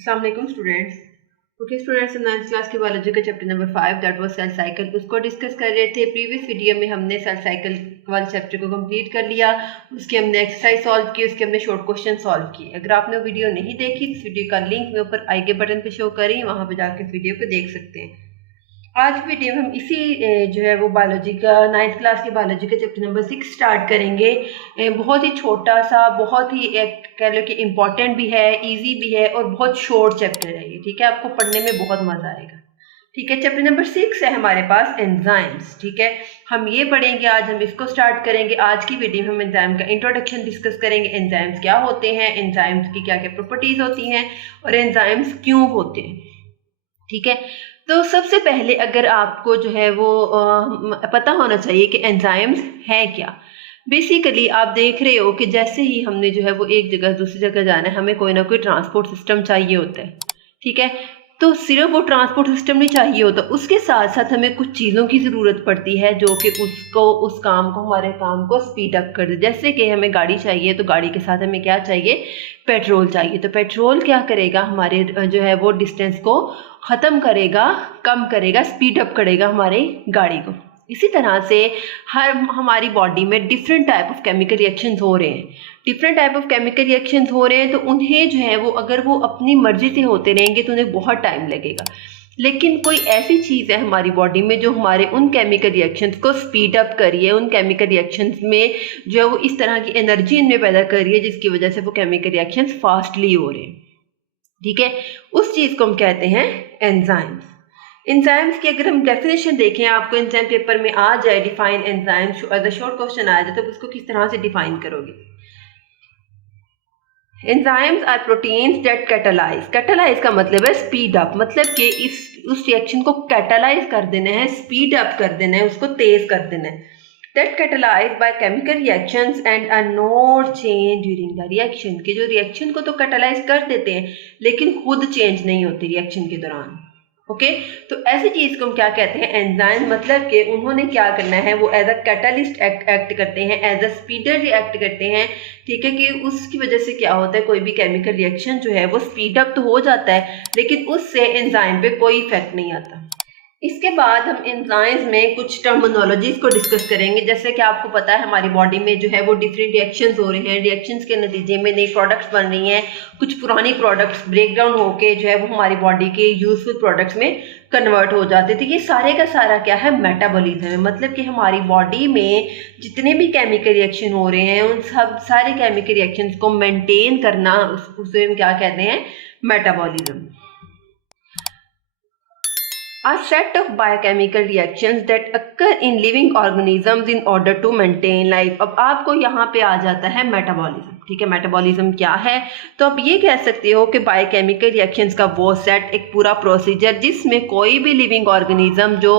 अस्सलाम वालेकुम students. Okay students, हम 9th क्लास की बायोलॉजी का chapter number 5 that was cell cycle उसको डिस्कस कर रहे थे। प्रीवियस वीडियो में हमने सेल साइकिल वाले चैप्टर को कंप्लीट कर लिया, उसकी हमने एक्सरसाइज सॉल्व की, उसके हमने शॉर्ट क्वेश्चन सॉल्व किए। अगर आपने वीडियो नहीं देखी इस वीडियो का लिंक मैं ऊपर आई के बटन पे शो करें, वहाँ पे जाकर इस वीडियो को देख सकते हैं। आज वीडियो में हम इसी जो है वो बायोलॉजी का 9th क्लास की बायोलॉजी का चैप्टर नंबर 6 स्टार्ट करेंगे। बहुत ही छोटा सा, बहुत ही एक कह लो कि इम्पॉर्टेंट भी है, इजी भी है और बहुत शॉर्ट चैप्टर है ये। ठीक है, आपको पढ़ने में बहुत मजा आएगा। ठीक है, चैप्टर नंबर 6 है हमारे पास एंजाइम्स। ठीक है, हम ये पढ़ेंगे आज, हम इसको स्टार्ट करेंगे। आज की वीडियो में हम एंजाइम का इंट्रोडक्शन डिस्कस करेंगे, एंजाइम्स क्या होते हैं, एंजाइम्स की क्या क्या प्रॉपर्टीज होती हैं और एंजाइम्स क्यों होते हैं। ठीक है, तो सबसे पहले अगर आपको जो है वो पता होना चाहिए कि एंजाइम्स हैं क्या। बेसिकली आप देख रहे हो कि जैसे ही हमने जो है वो एक जगह दूसरी जगह जाना है, हमें कोई ना कोई ट्रांसपोर्ट सिस्टम चाहिए होता है। ठीक है, तो सिर्फ वो ट्रांसपोर्ट सिस्टम नहीं चाहिए होता, उसके साथ साथ हमें कुछ चीज़ों की ज़रूरत पड़ती है जो कि उसको उस काम को हमारे काम को स्पीड अप कर दे। जैसे कि हमें गाड़ी चाहिए तो गाड़ी के साथ हमें क्या चाहिए, पेट्रोल चाहिए। तो पेट्रोल क्या करेगा, हमारे जो है वो डिस्टेंस को ख़त्म करेगा, कम करेगा, स्पीड अप करेगा हमारी गाड़ी को। इसी तरह से हमारी बॉडी में different type of chemical reactions हो रहे हैं। Different type of chemical reactions हो रहे हैं तो उन्हें जो है वो अगर वो अपनी मर्जी से होते रहेंगे तो उन्हें बहुत टाइम लगेगा। लेकिन कोई ऐसी चीज़ है हमारी बॉडी में जो हमारे उन केमिकल रिएक्शंस को स्पीड अप करिए, उन केमिकल रिएक्शंस में जो है वो इस तरह की एनर्जी इनमें पैदा करिए जिसकी वजह से वो केमिकल रिएक्शंस फास्टली हो रहे हैं। ठीक है, उस चीज़ को हम कहते हैं एंजाइम्स। एंजाइम्स की अगर हम डेफिनेशन देखें, आपको एंजाइम पेपर में आ जाए डिफाइन एंजाइम्स, अगर शॉर्ट क्वेश्चन आ जाए तो उसको किस तरह से डिफाइन करोगे। Enzymes are proteins that catalyse. Catalyse का मतलब है स्पीड अप, मतलब कि उस रिएक्शन को कैटालाइज कर देना है, स्पीड अप कर देना है, उसको तेज कर देना है। That catalyse by chemical reactions and are not change during the reaction. के जो रिएक्शन को तो कैटालाइज कर देते हैं लेकिन खुद चेंज नहीं होती रिएक्शन के दौरान। ओके, तो ऐसी चीज को हम क्या कहते हैं, एंजाइम। मतलब कि उन्होंने क्या करना है, वो एज अ कैटालिस्ट एक्ट करते हैं, एज अ स्पीडर रिएक्ट करते हैं। ठीक है, कि उसकी वजह से क्या होता है, कोई भी केमिकल रिएक्शन जो है वो स्पीड अप तो हो जाता है लेकिन उससे एंजाइम पे कोई इफेक्ट नहीं आता। इसके बाद हम एंजाइम्स में कुछ टर्मिनोलॉजीज को डिस्कस करेंगे। जैसे कि आपको पता है हमारी बॉडी में जो है वो डिफरेंट रिएक्शंस हो रहे हैं, रिएक्शंस के नतीजे में नई प्रोडक्ट्स बन रही हैं, कुछ पुरानी प्रोडक्ट्स ब्रेक डाउन होके जो है वो हमारी बॉडी के यूजफुल प्रोडक्ट्स में कन्वर्ट हो जाते थे। ये सारे का सारा क्या है, मेटाबॉलिज्म है। मतलब कि हमारी बॉडी में जितने भी केमिकल रिएक्शन हो रहे हैं उन सब सारे केमिकल रिएक्शंस को मेंटेन करना, उसे हम क्या कहते हैं, metabolism. A set of biochemical reactions that occur in living organisms in order to maintain life। अब आपको यहाँ पे आ जाता है मेटाबॉलिज्म। ठीक है, मेटाबॉलिज्म क्या है, तो आप ये कह सकते हो कि बायोकेमिकल रिएक्शंस का वो सेट, एक पूरा प्रोसीजर जिसमें कोई भी लिविंग ऑर्गेनिज्म जो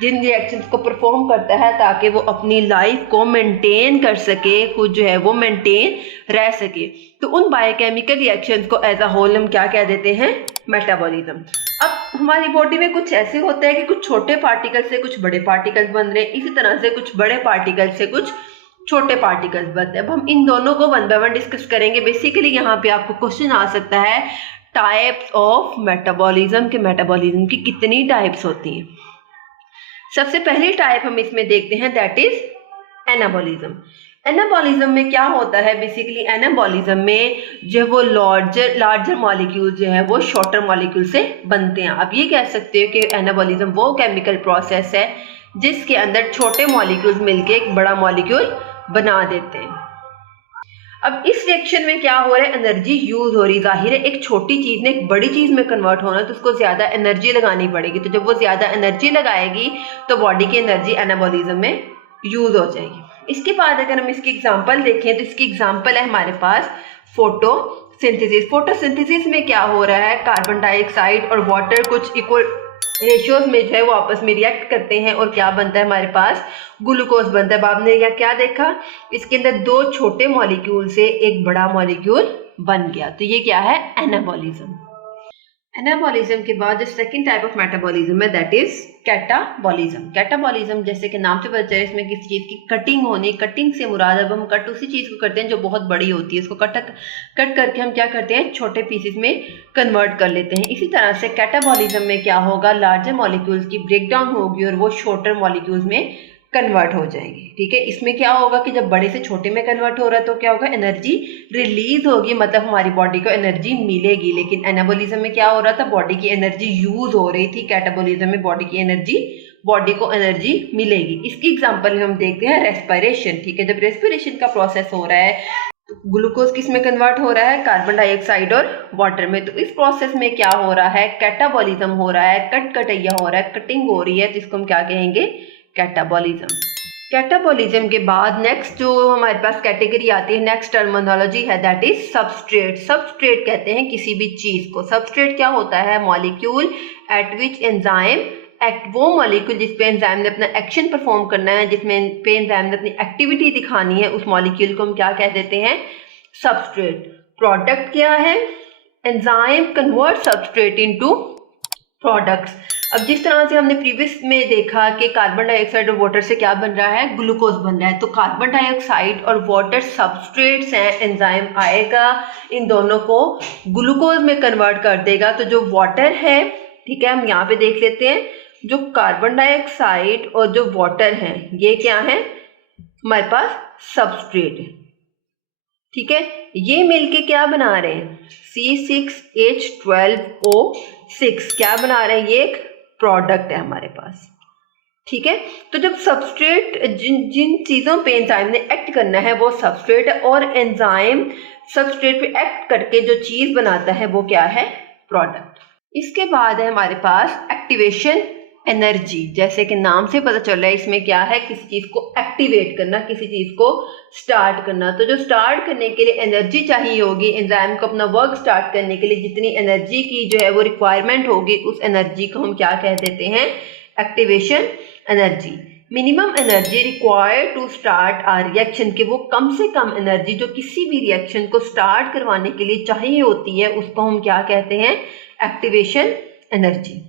जिन रिएक्शंस को परफॉर्म करता है ताकि वो अपनी लाइफ को मेंटेन कर सके, खुद जो है वो मेंटेन रह सके। तो उन बायोकेमिकल रिएक्शंस को एज अ होल हम क्या कह देते हैं, मेटाबॉलिज्म। अब हमारी बॉडी में कुछ ऐसे होता है कि कुछ छोटे पार्टिकल से कुछ बड़े पार्टिकल्स बन रहे हैं, इसी तरह से कुछ बड़े पार्टिकल से कुछ छोटे पार्टिकल्स बनते हैं। अब हम इन दोनों को वन बाय वन डिस्कस करेंगे। बेसिकली यहाँ पे आपको क्वेश्चन आ सकता है टाइप्स ऑफ मेटाबॉलिज्म, के मेटाबॉलिज्म की कितनी टाइप्स होती हैं। सबसे पहली टाइप हम इसमें देखते हैं, दैट इज एनाबॉलिज्म। एनाबॉलिज्म में क्या होता है, बेसिकली एनाबॉलिज्म में जो वो लार्जर मॉलिक्यूल जो है वो शॉर्टर मॉलिक्यूल से बनते हैं। आप ये कह सकते हो कि एनाबॉलिज्म वो केमिकल प्रोसेस है जिसके अंदर छोटे मॉलिक्यूल्स मिलके एक बड़ा मॉलिक्यूल बना देते हैं। अब इस रिएक्शन में क्या हो रहा है, एनर्जी यूज हो रही। जाहिर है एक छोटी चीज ने एक बड़ी चीज में कन्वर्ट होना है तो उसको ज्यादा एनर्जी लगानी पड़ेगी। तो जब वो ज्यादा एनर्जी लगाएगी तो बॉडी की एनर्जी एनाबॉलिज्म में यूज हो जाएगी। इसके बाद अगर हम इसकी एग्जांपल देखें तो इसकी एग्जांपल है हमारे पास फोटोसिंथेसिस। फोटोसिंथेसिस में क्या हो रहा है, कार्बन डाइऑक्साइड और वाटर कुछ इक्वल रेशियोज में जो है वो आपस में रिएक्ट करते हैं और क्या बनता है, हमारे पास ग्लूकोज बनता है। आपने क्या देखा, इसके अंदर दो छोटे मॉलिक्यूल से एक बड़ा मॉलिक्यूल बन गया। तो ये क्या है, एनाबॉलिज्म। एनाबॉलिज्म के बाद जो सेकंड टाइप ऑफ मेटाबॉलिज्म है दैट इज कैटाबॉलिज्म। कैटाबॉलिज्म जैसे कि नाम से पता चले इसमें किसी चीज की कटिंग होनी, कटिंग से मुराद अब हम कट उसी चीज को करते हैं जो बहुत बड़ी होती है, इसको कट करके हम क्या करते हैं छोटे पीसेस में कन्वर्ट कर लेते हैं। इसी तरह से कैटाबॉलिज्म में क्या होगा, लार्जर मॉलिक्यूल्स की ब्रेकडाउन होगी और वो शॉर्टर मॉलिक्यूल्स में कन्वर्ट हो जाएंगे। ठीक है, इसमें क्या होगा कि जब बड़े से छोटे में कन्वर्ट हो रहा है तो क्या होगा, एनर्जी रिलीज होगी, मतलब हमारी बॉडी को एनर्जी मिलेगी। लेकिन एनाबॉलिज्म में क्या हो रहा था, बॉडी की एनर्जी यूज हो रही थी। कैटाबॉलिज्म में बॉडी को एनर्जी मिलेगी। इसकी एग्जांपल हम देखते हैं रेस्पिरेशन। ठीक है, जब रेस्पिरेशन का प्रोसेस हो रहा है ग्लूकोज किस में कन्वर्ट हो रहा है, कार्बन डाइऑक्साइड और वाटर में। तो इस प्रोसेस में क्या हो रहा है, कैटाबॉलिज्म हो रहा है, कटैया हो रहा है, कटिंग हो रही है, जिसको हम क्या कहेंगे, कैटाबॉलिज्म। कैटाबॉलिज्म के बाद नेक्स्ट जो हमारे पास कैटेगरी आती है, नेक्स्ट टर्मिनोलॉजी है दैट इज सबस्ट्रेट। सबस्ट्रेट कहते हैं किसी भी चीज को। सबस्ट्रेट क्या होता है, molecule eight which enzyme act, वो मॉलिक्यूल जिस पे एंजाइम ने अपना एक्शन परफॉर्म करना है, जिसमें पे एंजाइम ने अपनी एक्टिविटी दिखानी है, उस मॉलिक्यूल को हम क्या कह देते हैं, सबस्ट्रेट। प्रोडक्ट क्या है, enzyme convert substrate into products. अब जिस तरह से हमने प्रीवियस में देखा कि कार्बन डाइऑक्साइड और वाटर से क्या बन रहा है, ग्लूकोज बन रहा है, तो कार्बन डाइऑक्साइड और वाटर सबस्ट्रेट्स हैं। एंजाइम आएगा, इन दोनों को ग्लूकोज में कन्वर्ट कर देगा। तो जो वाटर है, ठीक है, हम यहाँ पे देख लेते हैं, जो कार्बन डाइऑक्साइड और जो वाटर है ये क्या है, हमारे पास सबस्ट्रेट है। ठीक है, ये मिलके क्या बना रहे हैं, C6H12O6 क्या बना रहे हैं, ये एक प्रोडक्ट है हमारे पास। ठीक है, तो जब सबस्ट्रेट जिन चीजों पे एंजाइम ने एक्ट करना है वो सबस्ट्रेट है, और एंजाइम सबस्ट्रेट पे एक्ट करके जो चीज बनाता है वो क्या है, प्रोडक्ट। इसके बाद है हमारे पास एक्टिवेशन एनर्जी। जैसे कि नाम से पता चल रहा है इसमें क्या है, किसी चीज को एक्टिवेट करना, किसी चीज को स्टार्ट करना। तो जो स्टार्ट करने के लिए एनर्जी चाहिए होगी, एंजाइम को अपना वर्क स्टार्ट करने के लिए जितनी एनर्जी की जो है वो रिक्वायरमेंट होगी, उस एनर्जी को हम क्या कह देते हैं, activation energy. Minimum energy required to start a reaction, के वो कम से कम एनर्जी जो किसी भी रिएक्शन को स्टार्ट करवाने के लिए चाहिए होती है, उसको हम क्या कहते हैं, एक्टिवेशन एनर्जी।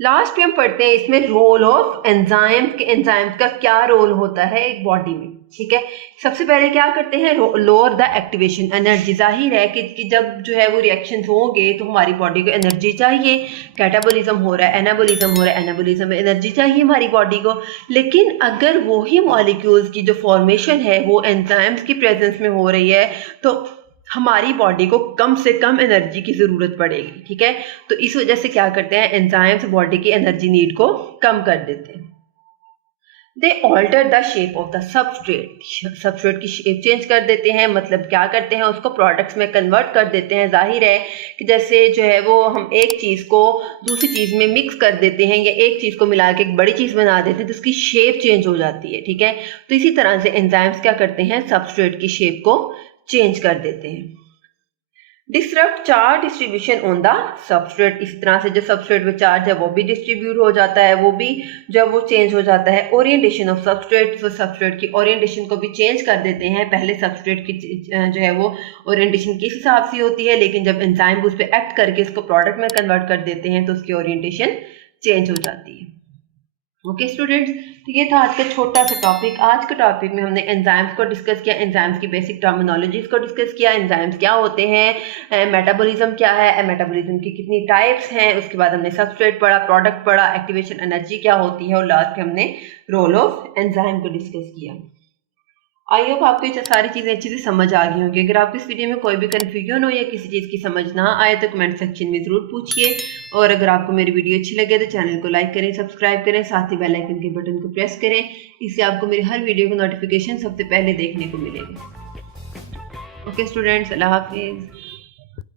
लास्ट पे हम पढ़ते हैं इसमें रोल ऑफ एंजाइम्स, के एंजाइम्स का क्या रोल होता है एक बॉडी में। ठीक है, सबसे पहले क्या करते हैं, लोअर द एक्टिवेशन एनर्जी। जाहिर है कि जब जो है वो रिएक्शंस होंगे तो हमारी बॉडी को एनर्जी चाहिए। कैटाबॉलिज्म हो रहा है, एनाबॉलिज्म हो रहा है, एनाबॉलिज्म में एनर्जी चाहिए हमारी बॉडी को। लेकिन अगर वही मॉलिक्यूल्स की जो फॉर्मेशन है वो एंजाइम्स की प्रेजेंस में हो रही है तो हमारी बॉडी को कम से कम एनर्जी की ज़रूरत पड़ेगी। ठीक है, तो इस वजह से क्या करते हैं, एंजाइम्स बॉडी की एनर्जी नीड को कम कर देते हैं। They alter the shape of the substrate, substrate की शेप चेंज कर देते हैं, मतलब क्या करते हैं, उसको प्रोडक्ट्स में कन्वर्ट कर देते हैं। जाहिर है कि जैसे जो है वो हम एक चीज़ को दूसरी चीज़ में मिक्स कर देते हैं या एक चीज़ को मिला के एक बड़ी चीज़ बना देते हैं तो उसकी शेप चेंज हो जाती है। ठीक है, तो इसी तरह से एंजाइम्स क्या करते हैं, सबस्ट्रेट की शेप को चेंज कर देते हैं। Disrupt charge distribution on the substrate, इस तरह से जो सबस्ट्रेट में चार्ज है वो भी डिस्ट्रीब्यूट हो जाता है, वो भी जब वो चेंज हो जाता है। ओरिएंटेशन ऑफ सबस्ट्रेट, तो सबस्ट्रेट की ओरिएंटेशन को भी चेंज कर देते हैं। पहले सबस्ट्रेट की जो है वो ओरिएंटेशन किस हिसाब से होती है, लेकिन जब एंजाइम उस पर एक्ट करके इसको प्रोडक्ट में कन्वर्ट कर देते हैं तो उसकी ओरिएंटेशन चेंज हो जाती है। ओके स्टूडेंट्स, तो ये था आज का छोटा सा टॉपिक। आज के टॉपिक में हमने एंजाइम्स को डिस्कस किया, एंजाइम्स की बेसिक टर्मिनोलॉजीज को डिस्कस किया, एंजाइम्स क्या होते हैं, मेटाबॉलिज्म क्या है, मेटाबॉलिज्म की कितनी टाइप्स हैं, उसके बाद हमने सबस्ट्रेट पढ़ा, प्रोडक्ट पढ़ा, एक्टिवेशन एनर्जी क्या होती है, और लास्ट में हमने रोल ऑफ एंजाइम को डिस्कस किया। आई होप आपको ये सारी चीज़ें अच्छे से समझ आ गई होंगी। अगर आपको इस वीडियो में कोई भी कन्फ्यूजन हो या किसी चीज़ की समझ ना आए तो कमेंट सेक्शन में ज़रूर पूछिए, और अगर आपको मेरी वीडियो अच्छी लगे तो चैनल को लाइक करें, सब्सक्राइब करें, साथ ही बेल आइकन के बटन को प्रेस करें। इससे आपको मेरी हर वीडियो की नोटिफिकेशन सबसे पहले देखने को मिलेगी। ओके स्टूडेंट्स, अल्लाह हाफिज़।